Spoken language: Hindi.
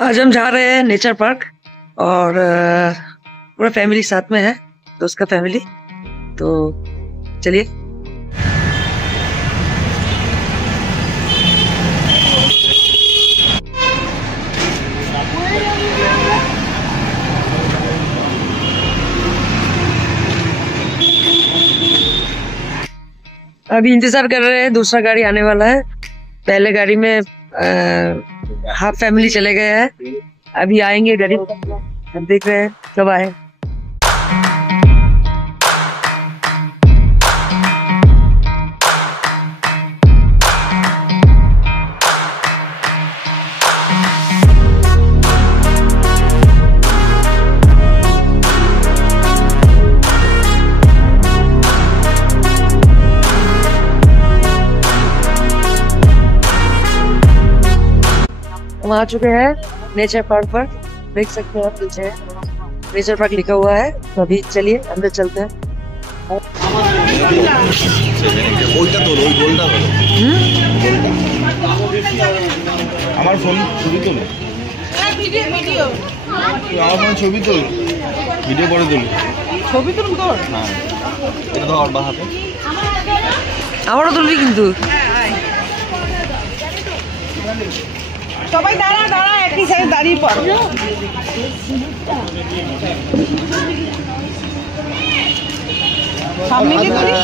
आज हम जा रहे हैं नेचर पार्क और पूरा फैमिली साथ में है, दोस्त का फैमिली। तो चलिए। अभी इंतजार कर रहे हैं, दूसरा गाड़ी आने वाला है। पहले गाड़ी में हाफ फैमिली चले गए हैं, अभी आएंगे गाड़ी। अब देख रहे हैं कब आए। हम आ चुके हैं नेचर पार्क पर, देख सकते हैं आप पीछे नेचर पार्क लिखा हुआ है। तो अभी चलिए अंदर चलते हैं। আমার ফোন ছবি তোলো, আমার ছবি তোল, ভিডিও করে তোল, ছবি তুলুন তোর। হ্যাঁ এটা ধর বাহাতে, আমারও তুলবি কিন্তু। সবাই দাঁড়া দাঁড়া, একই সাইড দাঁড়িয়ে পড়। সামনে গিয়ে তুলিস।